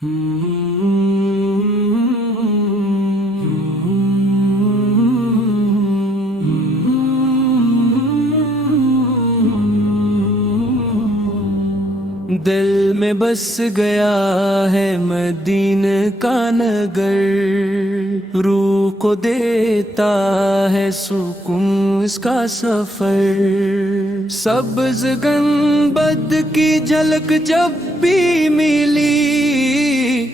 دل میں بس گیا ہے مدینہ کا نگر، روح کو دیتا ہے سکون اس کا سفر۔ سبز گنبد کی جھلک جب بھی ملی،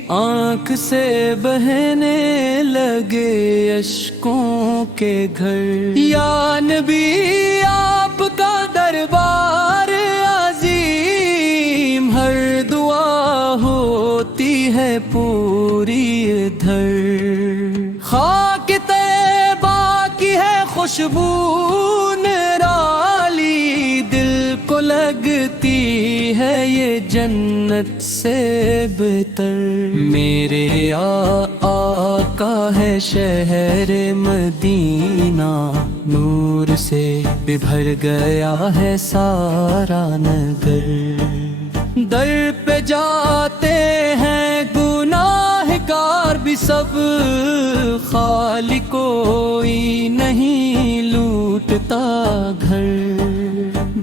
آنکھ سے بہنے لگے اشکوں کے گھر۔ یا نبی آپ کا دربار عظیم، ہر دعا ہوتی ہے پوری ادھر۔ خاک طیبہ کی ہے خوشبو نرالی، دل کو لگتی ہے یہ جنت سے بہتر۔ میرے آقا ہے شہر مدینہ، نور سے بھی بھر گیا ہے سارا نگر۔ در پہ جاتے ہیں گناہگار بھی سب، خالی کوئی نہیں لوٹتا گھر۔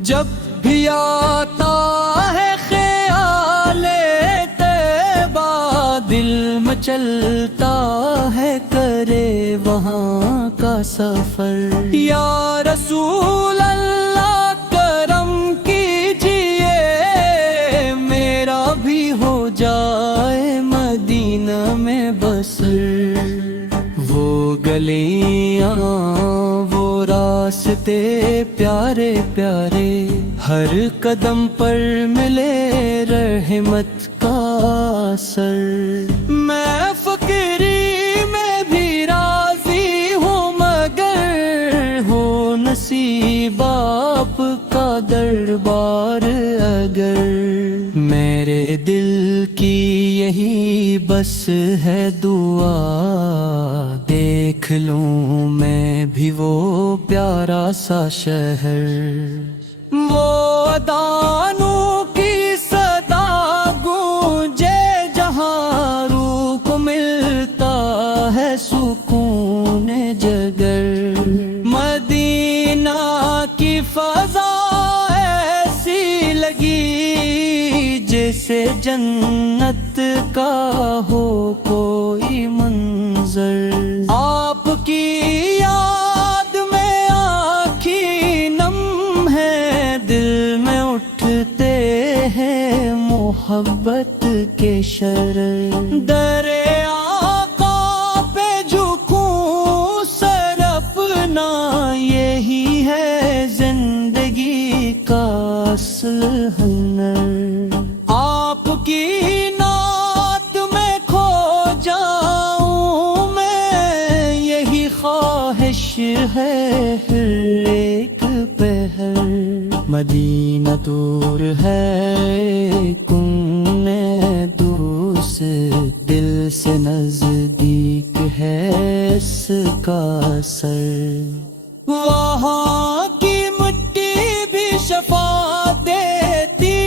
جب بھی آتا ہے خیال طیبہ، دل میں چلتا ہے کرے وہاں کا سفر۔ یا رسول اللہ کرم کیجئے، میرا بھی ہو جائے مدینہ میں بسر۔ وہ گلیاں وہ راستے پیارے پیارے، ہر قدم پر ملے رحمت کا اثر۔ میں فقیری میں بھی راضی ہوں، مگر ہو نصیب آپ کا دربار اگر۔ میرے دل کی یہی بس ہے دعا، دیکھ لوں میں بھی وہ پیارا سا شہر۔ وہ اذانوں کی صدا گونجے جہاں، روح کو ملتا ہے سکون جگر۔ مدینہ کی فضا ایسی لگی جیسے جنت کا ہو کوئی منظر۔ آپ کی یاد میں آنکھیں نم ہے، دل میں اٹھتے ہیں محبت کے شرر۔ در آقا پہ جھکوں سر اپنا، یہی ہے زندگی کا اصل ہنر۔ آپ کی نعت میں کھو جاؤں میں، یہی خواہش ہے ہر ایک پہر۔ مدینہ دور ہے کن دوس، دل سے نزدیک ہے اس کا سر۔ وہاں کی مٹی بھی شفا دیتی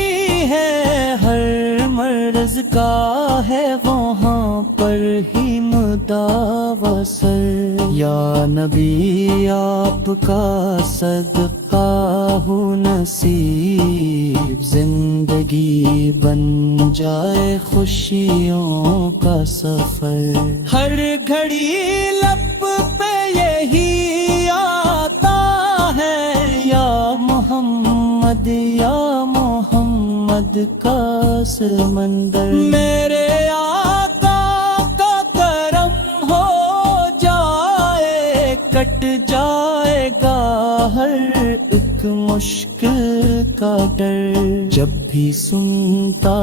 ہے، ہر مرض کا ہے وہاں پر ہی مداوا سر۔ یا نبی آپ کا صدقہ ہو نصیب، زندگی بن جائے خوشیوں کا سفر۔ ہر گھڑی لب پہ یہی آتا ہے، یا محمد یا محمد کا سمندر۔ میرے آقا کا کرم ہو جائے، کٹ جائے گا ہر ایک مشکل کا ڈر۔ جب بھی سنتا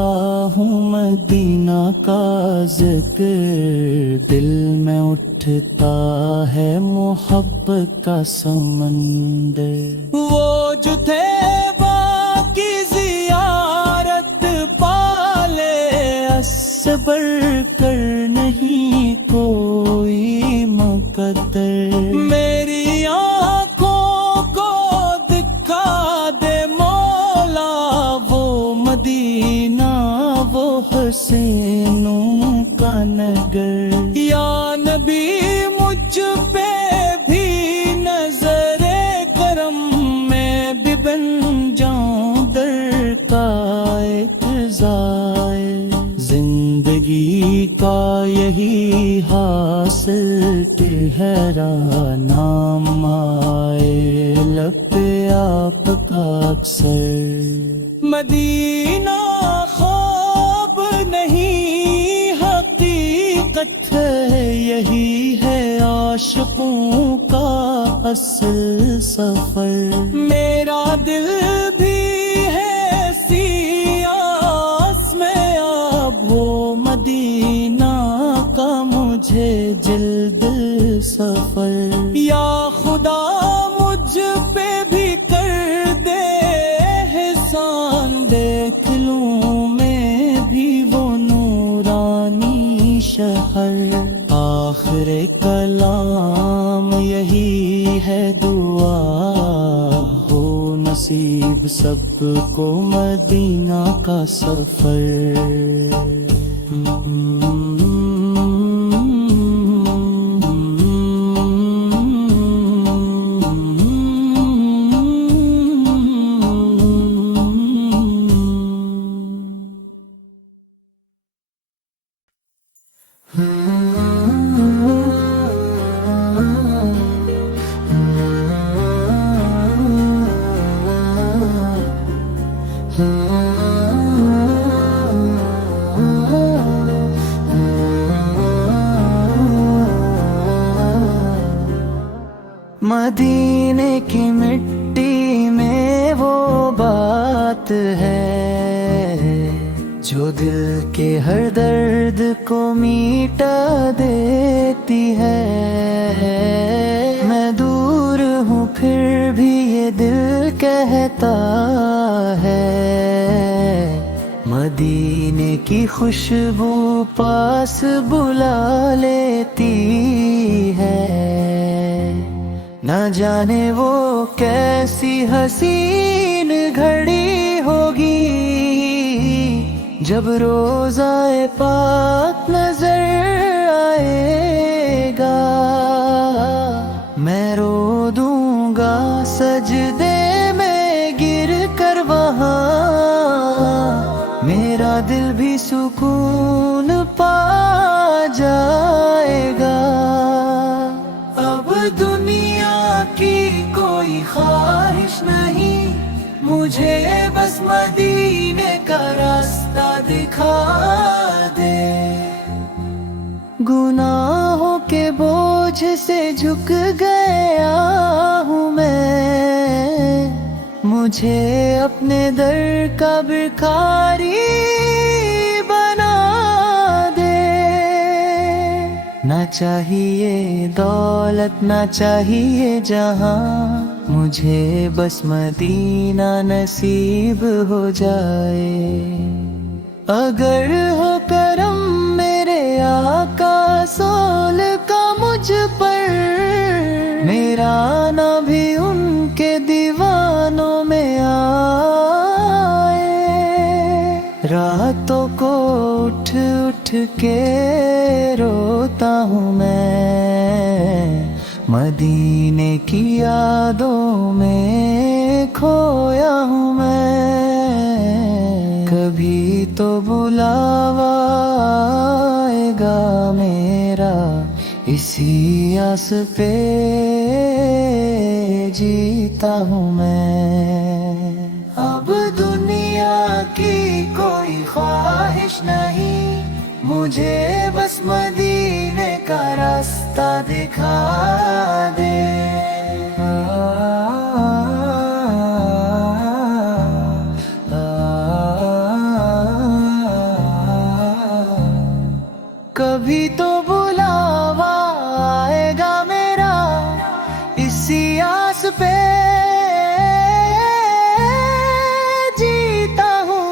ہوں مدینہ کا ذکر، دل میں اٹھتا ہے محبت کا سمندر۔ وہ جو تھے باقی زیارت پالے، صبر کر نہیں کوئی مقدر۔ میری آنکھوں کو دکھا دے مولا وہ مدینہ، وہ حسینوں زندگی کا یہی حاصل ٹھہرا نام آئے لب پہ آپ کا اکثر مدینہ خواب نہیں حقیقت ہے یہی ہے عاشقوں کا اصل سفر میرا دل بھی ہے سیاس میں اب ہو مدینہ کا مجھے جلد سفر یا خدا مجھ پہ بھی کر دے احسان دیکھ لوں میں بھی وہ نورانی شہر آخر کلام یہی ہے دعا ہو نصیب سب کو مدینہ کا سفر مدینے کی مٹی میں وہ بات ہے جو دل کے ہر درد کو میٹا دیتی ہے میں دور ہوں پھر بھی یہ دل کہتا ہے مدینے کی خوشبو پاس بلا لیتی ہے نہ جانے وہ کیسی حسین گھڑی ہوگی جب روضہ پاک نظر آئے گا میں رو دوں گا سجدے میں گر کر وہاں میرا دل بھی سکون پا جائے گا اب دنیا کی کوئی خواہش نہیں مجھے بس مدینے کا راستہ دکھا دے گناہوں کے بوجھ سے جھک گیا ہوں میں مجھے اپنے در کا بھکاری بنا دے نہ چاہیے دولت نہ چاہیے جہاں مجھے بس مدینہ نصیب ہو جائے اگر ہو کرم میرے آقا سول کا مجھ پر میرا آنا بھی ان کے دیوانوں میں آئے راتوں کو اٹھ اٹھ کے روتا ہوں میں مدینے کی یادوں میں کھویا ہوں میں کبھی تو بلاوا آئے گا میرا اسی آس پہ جیتا ہوں میں اب دنیا کی کوئی خواہش نہیں مجھے بس مدینے کا راستہ دکھا دے کبھی تو بلاوا آئے گا میرا اسی آس پہ جیتا ہوں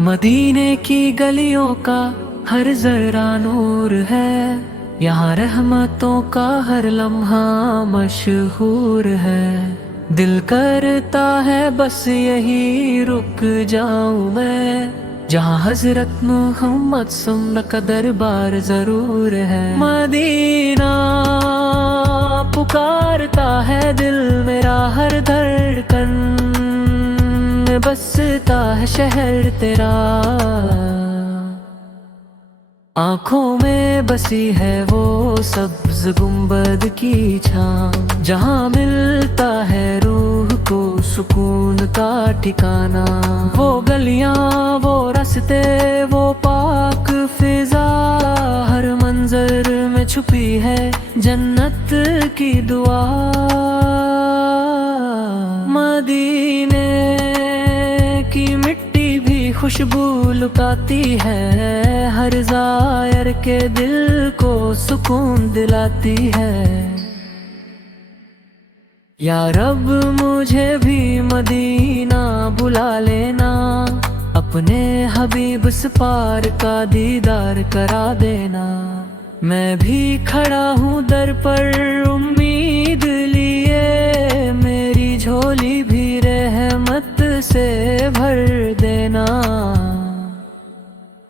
مدینے کی گلیوں کا ہر ذرہ نور ہے یہاں رحمتوں کا ہر لمحہ مشہور ہے دل کرتا ہے بس یہی رک جاؤں میں جہاں حضرت محمد سمر کا دربار ضرور ہے۔ مدینہ پکارتا ہے دل میرا، ہر دھڑکن میں بستا ہے شہر تیرا۔ آنکھوں میں بسی ہے وہ سبز گنبد کی چھاں، جہاں ملتا ہے روح کو سکون کا ٹھکانہ۔ وہ گلیاں، وہ راستے، وہ پاک فضا، ہر منظر میں چھپی ہے جنت کی دعا۔ مدینے کی مٹی بھی خوشبو لٹاتی ہے، ہر زائر کے دل کو سکون دلاتی ہے۔ یا رب مجھے بھی مدینہ بلا لینا، اپنے حبیب سپار کا دیدار کرا دینا۔ میں بھی کھڑا ہوں در پر امید لیے، میری جھولی بھی رحمت سے بھر دینا۔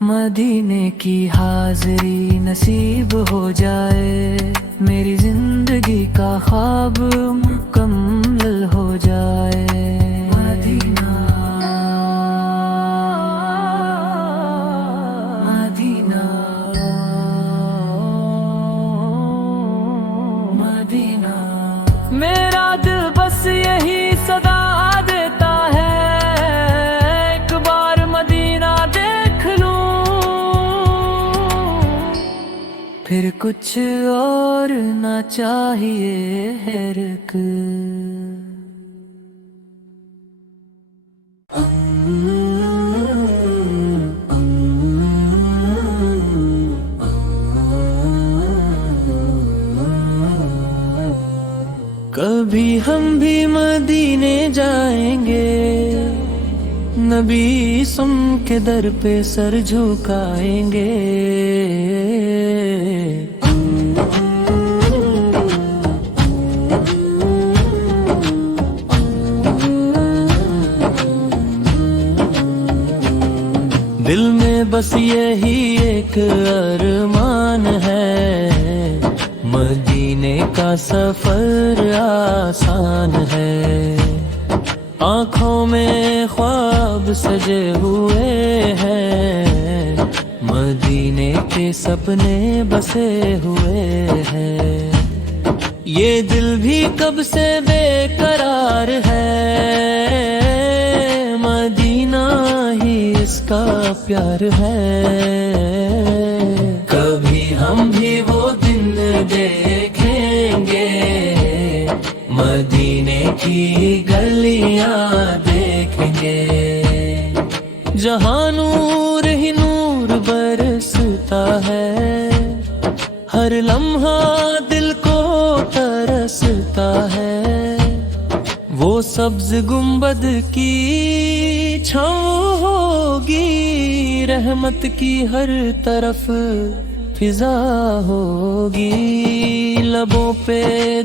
مدینے کی حاضری نصیب ہو جائے، میری زندگی کا خواب مکمل ہو جائے۔ مدینہ مدینہ مدینہ، میرا دل بس یہی صدا دیتا ہے، ایک بار مدینہ دیکھ لوں، پھر کچھ اور نہ چاہیے ہے رک۔ کبھی ہم بھی مدینے جائیں گے، نبی سم کے در پہ سر جھکائیں گے۔ دل میں بس یہی ایک ارمان ہے، مدینے کا سفر آسان ہے۔ آنکھوں میں خواب سجے ہوئے ہیں، مدینے کے سپنے بسے ہوئے ہیں۔ یہ دل بھی کب سے بے قرار ہے، مدینہ ہی اس کا پیار ہے۔ کبھی ہم بھی وہ دن دیکھیں گے، مدینے کی گلیاں دیکھیں گے، جہاں نور ہی نور برستا ہے، ہر لمحہ دل کو ترستا ہے۔ وہ سبز گنبد کی چھاؤں ہوگی، رحمت کی ہر طرف فضا ہوگی، لبوں پہ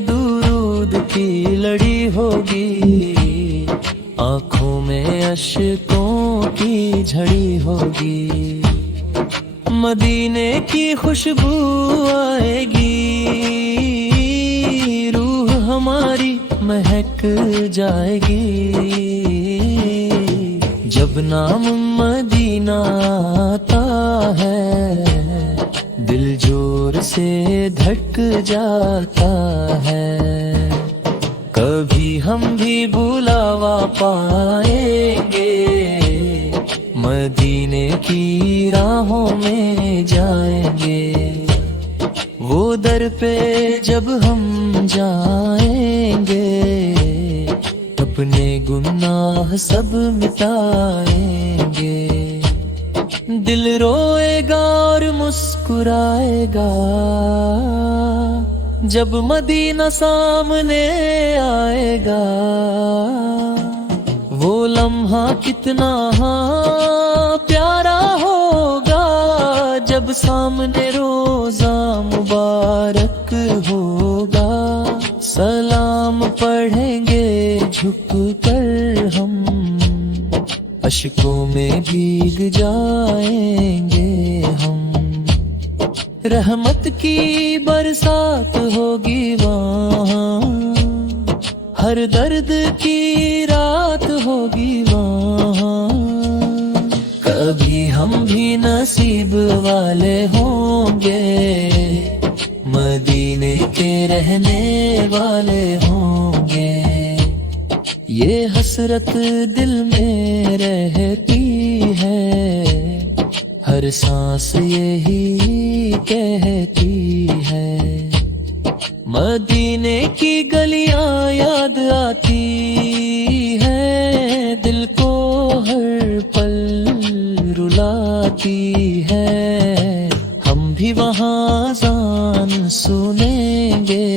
درود کی لڑی ہوگی، آنکھوں میں اشکوں کی جھڑی ہوگی۔ مدینے کی خوشبو آئے گی، روح ہماری مہک جائے گی، جب نام مدینہ آتا ہے، دل زور سے دھڑک جاتا ہے۔ کبھی ہم بھی بلاوا پائیں گے، مدینے کی راہوں میں جائیں گے، وہ در پہ جب ہم جائیں گے، اپنے گناہ سب مٹائیں گے۔ دل روئے گا اور مسکرائے گا، جب مدینہ سامنے آئے گا۔ وہ لمحہ کتنا پیارا ہوگا، جب سامنے روزہ مبارک ہوگا۔ سلام پڑھیں گے جھک کر ہم، اشکوں میں بھیگ جائیں گے ہم، رحمت کی برسات ہوگی وہاں، ہر درد کی رات ہوگی وہاں، کبھی ہم بھی نصیب والے ہوں گے، مدینے کے رہنے والے ہوں گے، یہ حسرت دل میں رہتی ہے، ہر سانس یہی کہتی ہے، مدینے کی گلیاں یاد آتی ہے، دل کو ہر پل رلاتی ہے، ہم بھی وہاں اذان سنیں گے،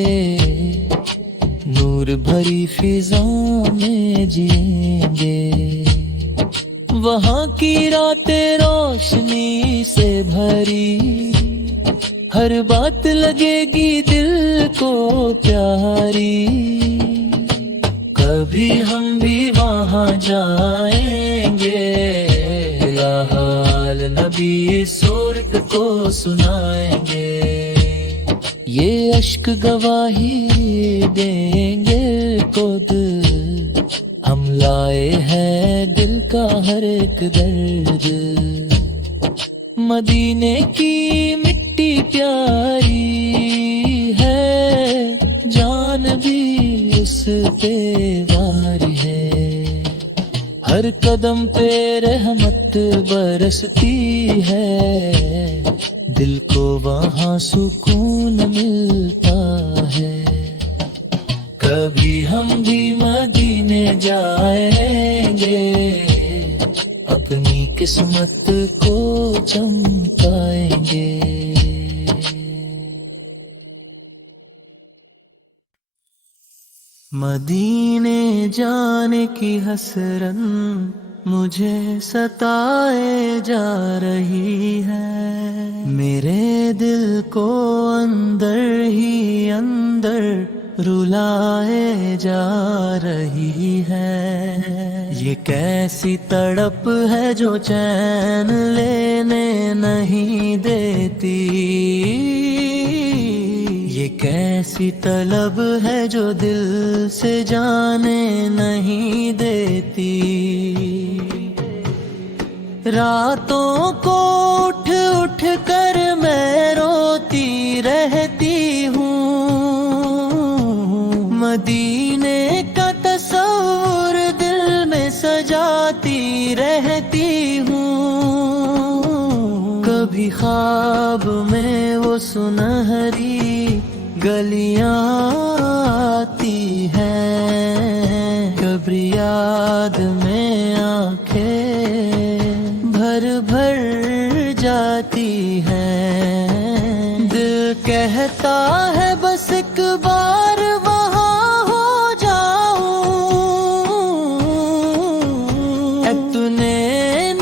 نور بھری فضا میں جئیں گے، وہاں کی راتیں روشنی سے بھری، ہر بات لگے گی دل کو پیاری، کبھی ہم بھی وہاں جائیں گے، حال نبی صورت کو سنائیں گے، یہ اشک گواہی دیں گے خود، ہم لائے ہیں دل کا ہر ایک درد، مدینے کی مٹی پیاری ہے، جان بھی اس پہ واری ہے، ہر قدم پہ رحمت برستی ہے، دل کو وہاں سکون ملتا ہے، کبھی ہم بھی مدینے جائیں گے، اپنی قسمت کو چمکائیں گے۔ مدینے جانے کی حسرت مجھے ستائے جا رہی ہے، میرے دل کو اندر ہی اندر رلائے جا رہی ہے، یہ کیسی تڑپ ہے جو چین لینے نہیں دیتی، یہ کیسی طلب ہے جو دل سے جانے نہیں دیتی، راتوں کو اٹھ اٹھ کر میں روتی رہتی ہوں، مدینے کا تصور دل میں سجاتی رہتی ہوں، کبھی خواب میں وہ سنہری گلیاں آتی ہیں، کبھی یاد میں آنکھیں بھر بھر جاتی ہیں، دل کہتا ہے بس ایک بار وہاں ہو جاؤں، اتنے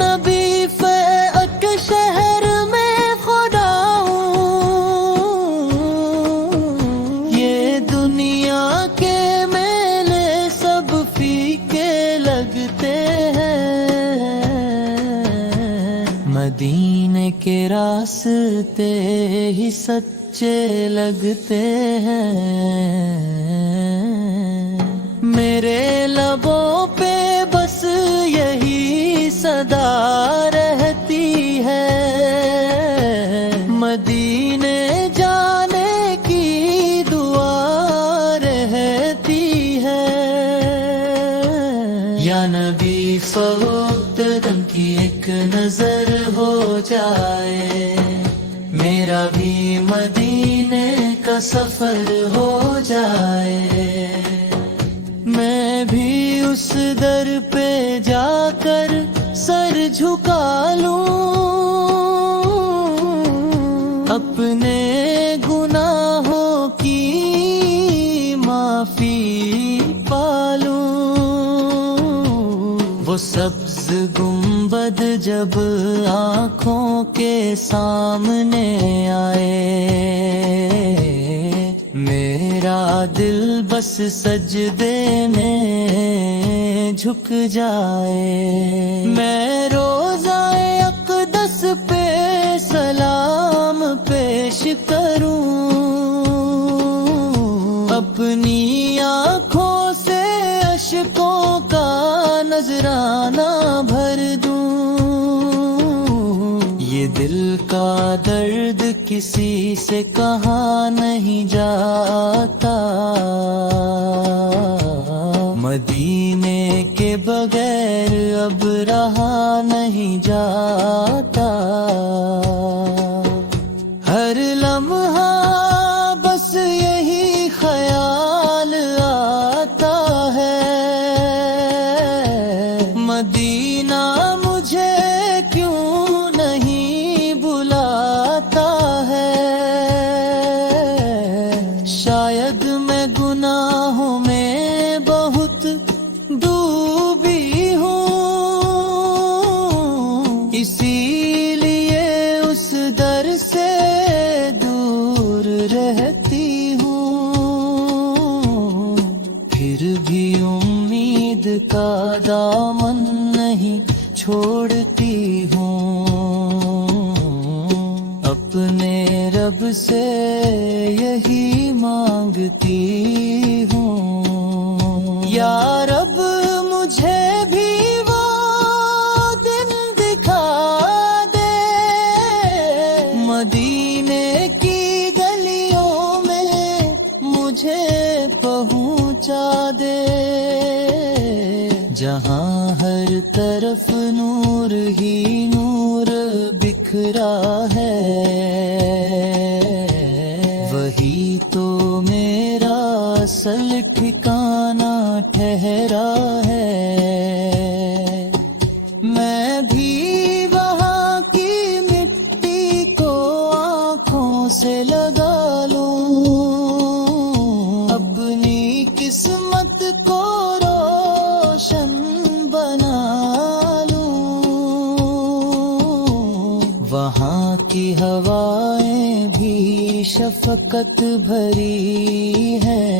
نبی فیق شہر میں خدا ہوں، یہ دنیا کے میلے سب فیکے لگتے ہیں، مدینے کے راستے ہی سچے لگتے ہیں، میرے لبوں پہ بس یہی صدا رہتی ہے، مدینے جانے کی دعا رہتی ہے، یا نبی فوقت دم کی ایک نظر ہو جائے، میرا بھی مدینے کا سفر ہو جائے، میں بھی اس در پہ جا کر سر جھکا لوں، اپنے گناہوں کی معافی پالوں، وہ سبز گنبد جب آنکھوں کے سامنے آئے، میرا دل بس سجدے میں جھک جائے، میں روزائے اقدس پہ سلام پیش کروں، اپنی آنکھوں سے اشکوں کا نذرانہ بھر دوں، یہ دل کا درد کسی سے کہا نہیں جاتا، مدینے کے بغیر اب رہا نہیں جاتا، ہر لمحہ بس یہی خیال آتا ہے، مدینہ مجھے کیوں نہیں بلاتا ہے، شاید میں گناہوں میں بہت ڈوبی ہوں، اسی لیے اس در سے دور رہتی ہوں، پھر بھی امید کا دامن نہیں چھوڑتی ہوں، اپنے رب سے یہی مانگتی ہوں، یا رب مجھے بھی وہ دن دکھا دے، مدینے کی گلیوں میں مجھے پہنچا دے، جہاں ہر طرف نور ہی نور بکھرا ہے، وہی تو میرا اصل ٹھکانہ ٹھہرا ہے، میں بھی وہاں کی مٹی کو آنکھوں سے لگا لوں، اپنی قسمت کو روشن بنا لوں، وہاں کی ہوائیں بھی شفقت بھری ہیں،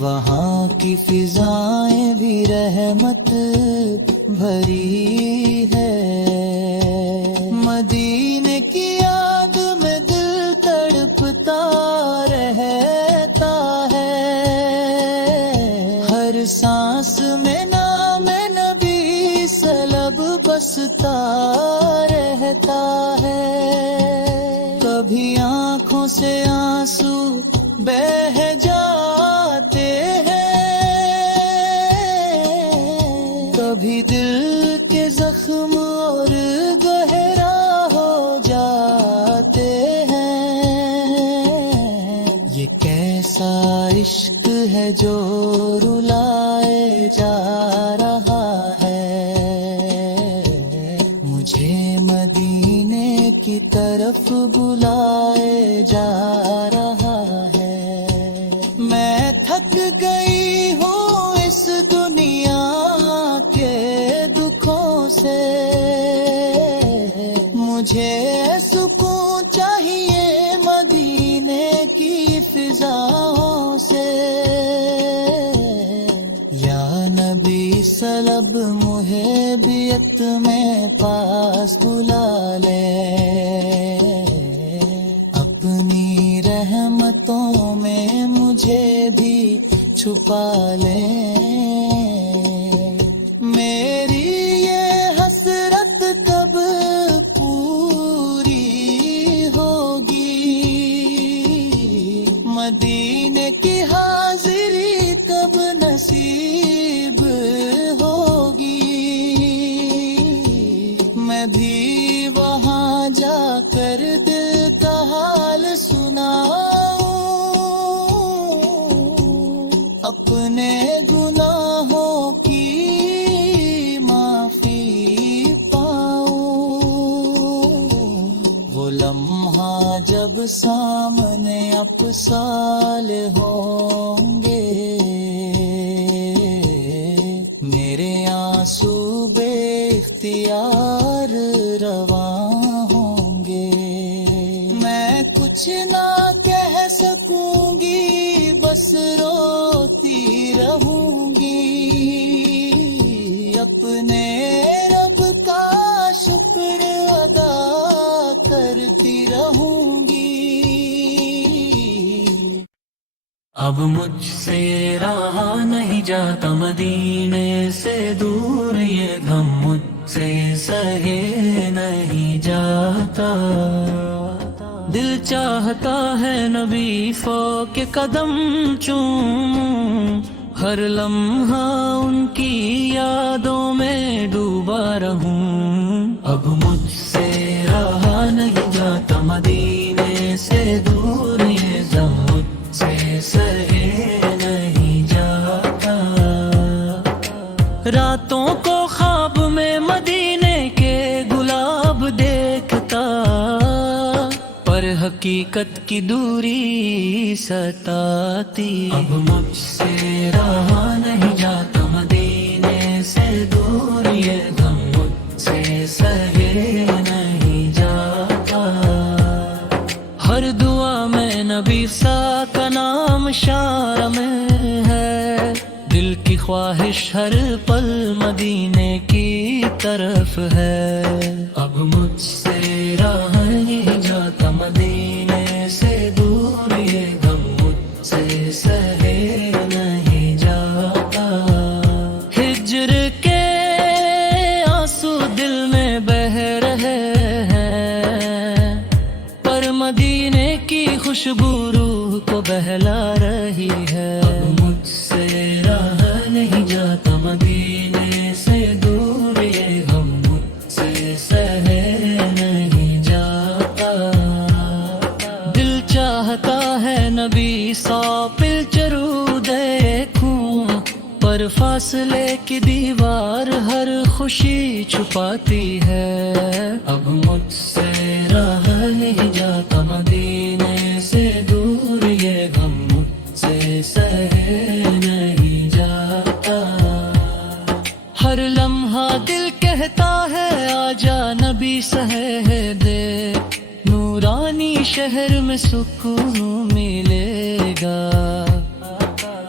وہاں کی فضائیں بھی رحمت بھری ہے، مدینے کی یاد میں دل تڑپتا رہتا ہے، ہر سانس میں نام نبی سلب بستا رہتا ہے، کبھی آنکھوں سے آنسو بہہ جاتے ہیں، کبھی دل کے زخم اور گہرا ہو جاتے ہیں، یہ کیسا عشق ہے جو رلائے جا رہا ہے، مجھے مدینے کی طرف بلائے جا رہا ہے، میں تھک گئی ہوں اس دنیا کے دکھوں سے، مجھے سکون چاہیے مدینے کی فضاؤں سے، یا نبی سلب محبیت میں پاس بلا لے، اپنی رحمتوں میں مجھے بھی چھپا لے، میری یہ حسرت کب پوری ہوگی، مدینے کی حاضری کب نصیب ہوگی، میں بھی وہاں جا کر دل کا حال سناؤں، اپنے گناہوں کی معافی پاؤں، وہ لمحہ جب سامنے افسال ہوں گے، میرے آنسو بے اختیار رواں ہوں گے، میں کچھ نہ کہہ سکوں گی بس روتی رہوں گی، اب مجھ سے رہا نہیں جاتا مدینے سے دور، یہ غم مجھ سے سہے نہیں جاتا۔ دل چاہتا ہے نبی فوق کے قدم چوموں، ہر لمحہ ان کی یادوں میں ڈوبا رہوں۔ اب مجھ سے رہا نہیں جاتا مدینے سے دور، یہ غم مجھ سے سہے نہیں جاتا۔ راتوں کو خواب میں مدینے کے گلاب دیکھتا، پر حقیقت کی دوری ستاتی۔ اب مجھ سے رہا نہیں جاتا مدینے سے دور، یہ غم مجھ سے سہے نہیں جاتا۔ ہر دعا میں نبی سا کا نام شار میں ہے، دل کی خواہش ہر پل مدینے کی طرف ہے۔ اب مجھ سے رہا نہیں جاتا مدینے سے دور، یہ غم مجھ سے سہے نہیں جاتا۔ ہجر کے آنسو دل میں بہہ رہے ہیں، پر مدینے کی خوشبو روح کو بہلا رہی ہے۔ اب مجھ سے رہا نہیں جاتا مدینے سے دور، یہ غم مجھ سے سہے نہیں جاتا۔ دل چاہتا ہے نبی سا پلچرو دیکھوں، پر فاصلے کی دیوار ہر خوشی چھپاتی ہے۔ اب مجھ سے رہا نہیں جاتا مدینے سے دور، یہ غم مجھ سے سہے نہیں جاتا۔ ہر لمحہ دل کہتا ہے آجا نبی سہے دے، نورانی شہر میں سکون ملے گا۔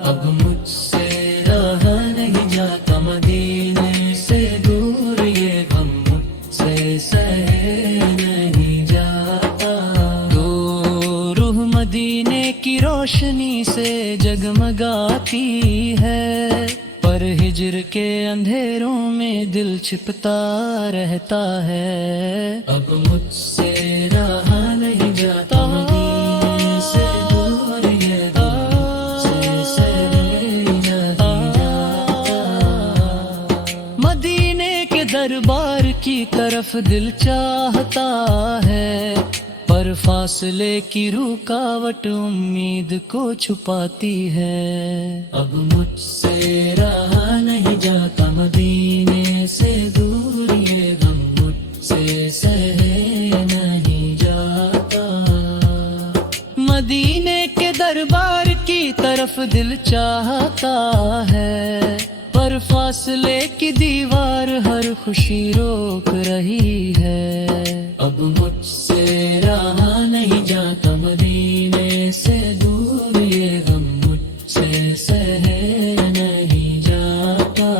اب مجھ سے رہا نہیں جاتا مدینے سے دور، یہ غم مجھ سے سہے نہیں جاتا۔ تو روح مدینے کی روشنی سے جگمگاتی ہے، پر ہجر کے اندھیروں میں دل چھپتا رہتا ہے۔ اب مجھ سے رہا نہیں جاتا مدینے سے دور، یہ غم مجھ سے سہے نہیں جاتا۔ مدینے کے دربار کی طرف دل چاہتا ہے، پر فاصلے کی رکاوٹ امید کو چھپاتی ہے۔ اب مجھ سے رہا نہیں جاتا مدینے سے دور، یہ غم مجھ سے سہے نہیں جاتا۔ مدینے کے دربار کی طرف دل چاہتا ہے، پر فاصلے کی دیوار ہر خوشی روک رہی ہے۔ اب مجھ سے رہا نہیں جاتا مدینے سے دور، یہ غم مجھ سے سہے نہیں جاتا۔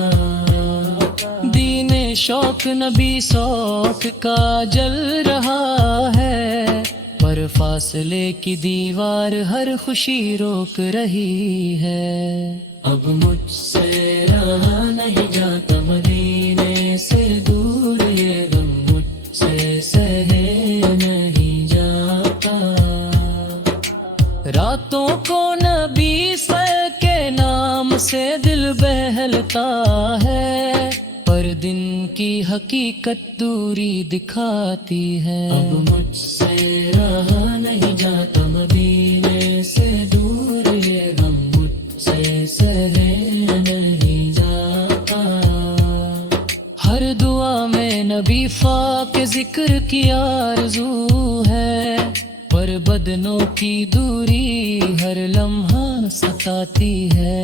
دین شوق نبی سوق کا جل رہا ہے، پر فاصلے کی دیوار ہر خوشی روک رہی ہے۔ اب مجھ سے رہا نہیں جاتا مدینے سے دور، یہ غم مجھ سے سہے نہیں جاتا۔ راتوں کو نبی سر کے نام سے دل بہلتا ہے، پر دن کی حقیقت دوری دکھاتی ہے۔ اب مجھ سے رہا نہیں جاتا مدینے سے دور، یہ غم مجھ سے سہے نہیں جاتا۔ ہر دعا میں نبی پاک ذکر کی آرزو ہے، پر بدنوں کی دوری ہر لمحہ ستاتی ہے۔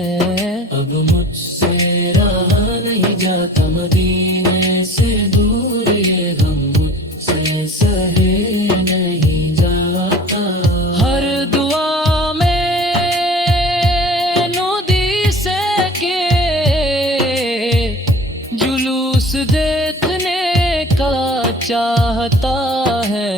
اب مجھ سے رہا نہیں جاتا مدینے سے دور، یہ غم مجھ سے سہے نہیں جاتا۔ ہر دعا میں نودی سے کے جلوس دیکھنے کا چاہتا ہے،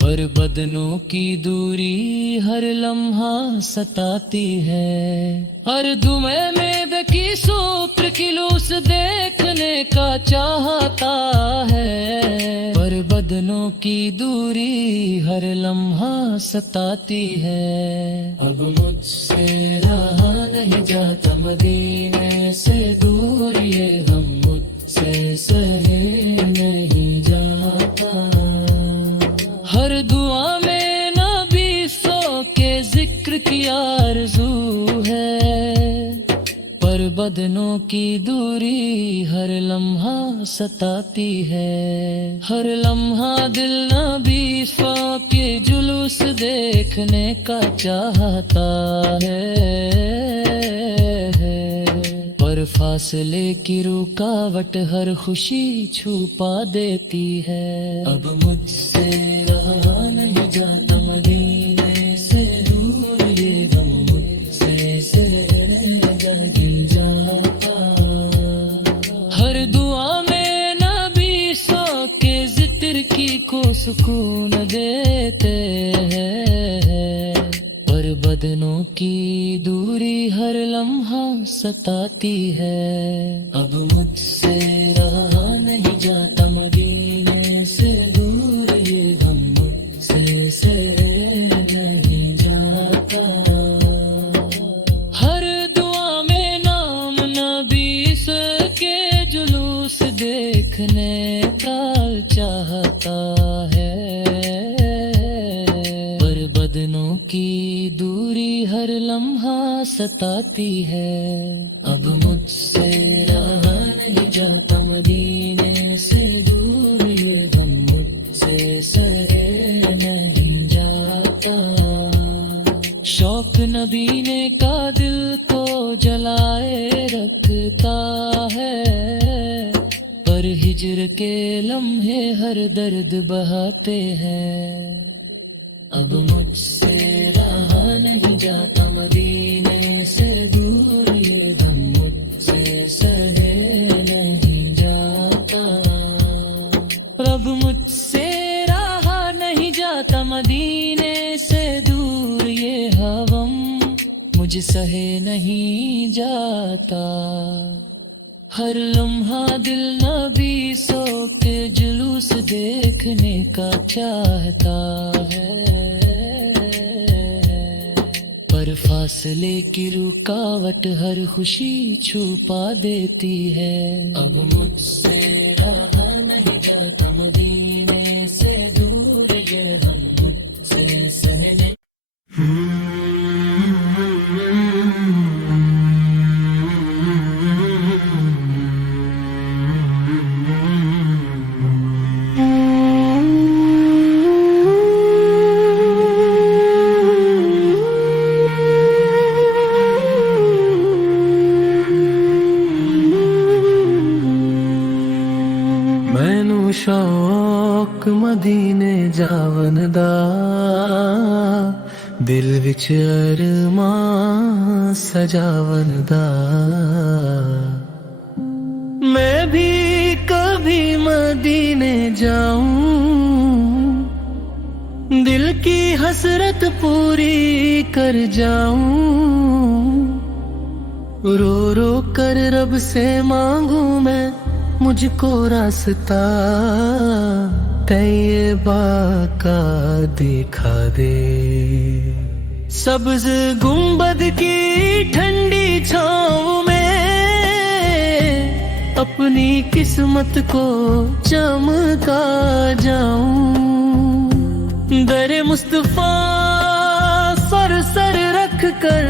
پر بدنوں کی دوری ہر لمحہ ستاتی ہے، ہر دمے میں بکی سوپر کلوس دیکھنے کا چاہتا ہے، پر بدنوں کی دوری ہر لمحہ ستاتی ہے۔ اب مجھ سے رہا نہیں جاتا مدینے سے دور، یہ غم مجھ سے سہے نہیں جاتا، ہر دعا میں نبی سو کے ذکر کی آرزو ہے، پر بدنوں کی دوری ہر لمحہ ستاتی ہے، ہر لمحہ دل نبی سو کے جلوس دیکھنے کا چاہتا ہے، پر فاصلے کی رکاوٹ ہر خوشی چھپا دیتی ہے۔ اب مجھ سے رہا نہیں جاتا مدینے سے دور، یہ غم مجھ سے گر جاتا، ہر دعا میں نبی سو کے ذکر کی کو سکون دیتے ہیں، پر بدنوں کی دوری ہر لمحہ ستاتی ہے۔ اب مجھ سے رہا نہیں جاتا مدینے سے دور، یہ غم مجھ سے سہے نہیں جاتا، ہر دعا میں نام نبی کے جلوس دیکھنے کا چاہتا ہے، پر بدنوں کی دوری ہر لمحہ ستاتی ہے۔ اب مجھ سے رہا نہیں جاتا مدینے سے دور، یہ غم مجھ سے سہے نہیں جاتا، شوق نبی نے کا دل کو جلائے رکھتا ہے، پر ہجر کے لمحے ہر درد بہاتے ہیں۔ اب مجھ سے رہا نہیں جاتا مدینے سے دور، یہ غم مجھ سے سہے نہیں جاتا، اب مجھ سے رہا نہیں جاتا مدینے سے دور، یہ غم مجھ سہے نہیں جاتا، ہر لمحہ دل نبی سو کے جلوس دیکھنے کا چاہتا ہے، پر فاصلے کی رکاوٹ ہر خوشی چھپا دیتی ہے۔ اب مجھ سے رہا نہیں جاتا مدینے سے دور، یہ غم مجھ سے سہے شوق مدینے جاون دا، دل وچ ارمان سجاون دا، میں بھی کبھی مدینے جاؤں، دل کی حسرت پوری کر جاؤں، رو رو کر رب سے مانگوں میں مجھ کو راستہ، طیبہ کا دکھا دے، سبز گنبد کی ٹھنڈی چھاؤں میں اپنی قسمت کو چمکا جاؤں، در مصطفیٰ سر رکھ کر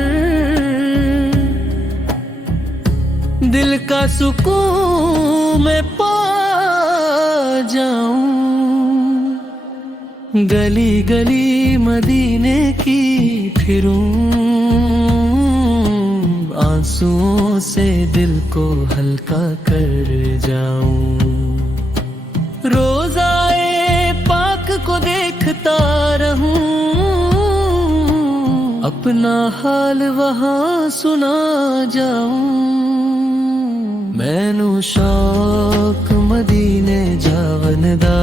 دل کا سکون میں پا جاؤں، گلی گلی مدینے کی پھروں، آنسوؤں سے دل کو ہلکا کر جاؤں، روزائے پاک کو دیکھتا رہوں، اپنا حال وہاں سنا جاؤں، مینوں شوق مدینے جاون دا،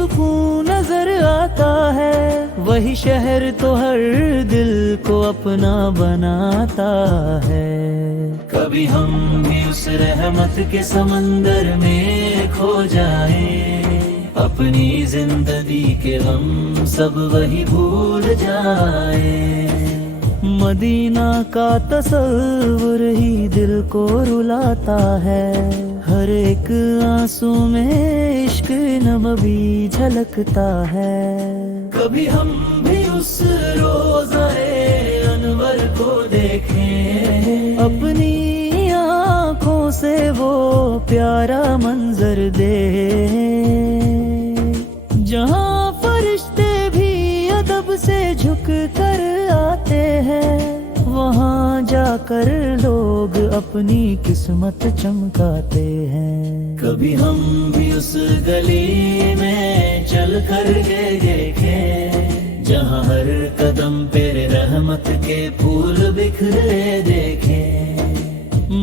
سکون نظر آتا ہے، وہی شہر تو ہر دل کو اپنا بناتا ہے۔ کبھی ہم بھی اس رحمت کے سمندر میں کھو جائیں، اپنی زندگی کے غم سب وہی بھول جائیں۔ مدینہ کا تصور ہی دل کو رلاتا ہے، ہر ایک آنسو میں عشق نبوی جھلکتا ہے۔ کبھی ہم بھی اس روضۂ انور کو دیکھیں، اپنی آنکھوں سے وہ پیارا منظر دیکھیں، جہاں فرشتے بھی ادب سے جھک کر آتے ہیں، وہاں جا کر لوگ اپنی قسمت چمکاتے ہیں۔ کبھی ہم بھی اس گلی میں چل کر کے دیکھیں، جہاں ہر قدم پہ رحمت کے پھول بکھرے دیکھیں۔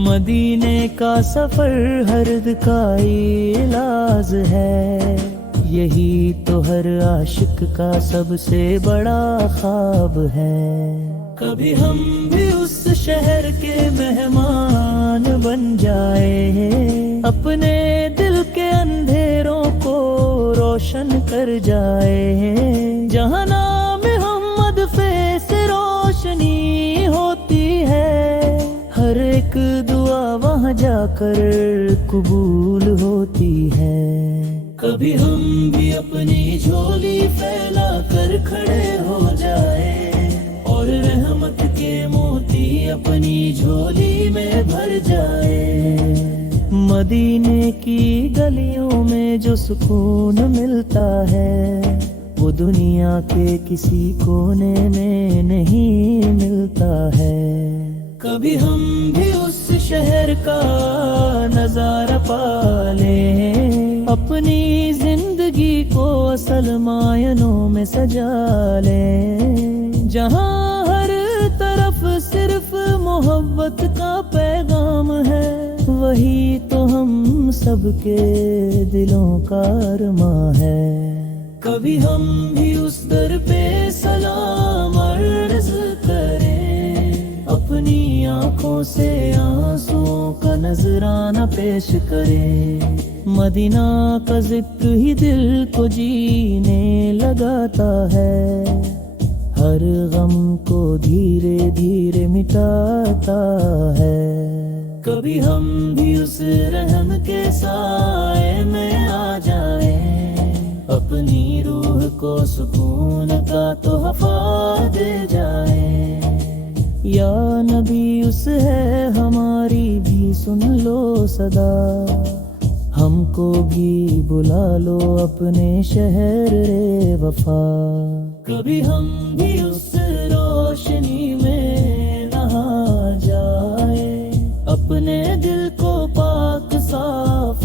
مدینے کا سفر ہرد کا علاج ہے، یہی تو ہر عاشق کا سب سے بڑا خواب ہے۔ کبھی ہم بھی اس شہر کے مہمان بن جائے، اپنے دل کے اندھیروں کو روشن کر جائے، جہاں نام محمد سے روشنی ہوتی ہے، ہر ایک دعا وہاں جا کر قبول ہوتی ہے۔ کبھی ہم بھی اپنی جھولی پھیلا کر کھڑے ہو جائے، اور رحمت کے موتی اپنی جھولی میں بھر جائے۔ مدینے کی گلیوں میں جو سکون ملتا ہے، وہ دنیا کے کسی کونے میں نہیں ملتا ہے۔ کبھی ہم بھی اس شہر کا نظارہ پا لیں، اپنی زندگی کو اصل معنوں میں سجا لیں، جہاں ہر طرف صرف محبت کا پیغام ہے، وہی تو ہم سب کے دلوں کا ارماں ہے۔ کبھی ہم بھی اس در پہ سلام عرض کریں، اپنی آنکھوں سے آنسوں کا نذرانہ پیش کریں، مدینہ کا ذکر ہی دل کو جینے لگاتا ہے، ہر غم کو دھیرے دھیرے مٹاتا ہے۔ کبھی ہم بھی اس رحم کے سائے میں آ جائیں، اپنی روح کو سکون کا تحفہ دے جائیں۔ یا نبی اس ہے ہماری بھی سن لو صدا، ہم کو بھی بلا لو اپنے شہر وفا۔ کبھی ہم بھی اس روشنی میں نہا جائیں، اپنے دل کو پاک صاف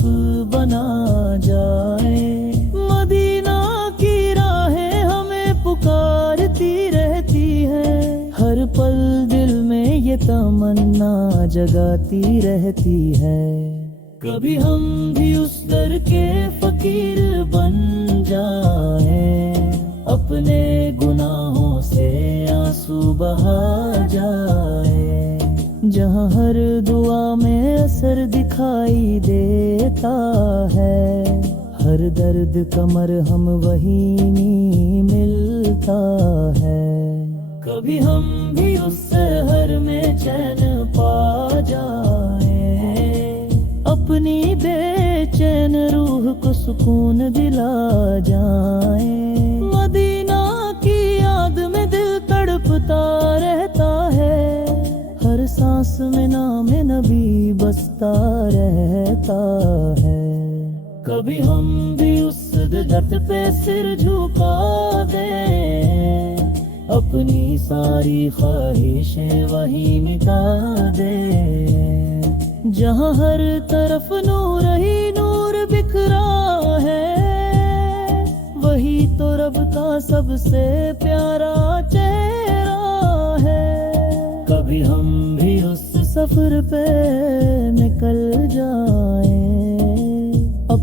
بنا جائیں، مدینہ کی راہیں ہمیں پکارتی رہتی ہیں، ہر پل دل میں یہ تمنا جگاتی رہتی ہے۔ کبھی ہم بھی اس در کے فقیر بن جائیں، اپنے گناہوں سے آنسو بہا جائیں، جہاں ہر دعا میں اثر دکھائی دیتا ہے، ہر درد کا مرہم وہیں ملتا ہے۔ کبھی ہم بھی اس شہر میں چین پا جائیں، اپنی بے چین روح کو سکون دلا جائیں، مدینہ کی یاد میں دل تڑپتا رہتا ہے، ہر سانس میں نام نبی بستا رہتا ہے۔ کبھی ہم بھی اس درد پہ سر جھکا دیں، اپنی ساری خواہشیں وہی مٹا دیں، جہاں ہر طرف نور ہی نور بکھرا ہے، وہی تو رب کا سب سے پیارا چہرہ ہے۔ کبھی ہم بھی اس سفر پہ نکل جائیں،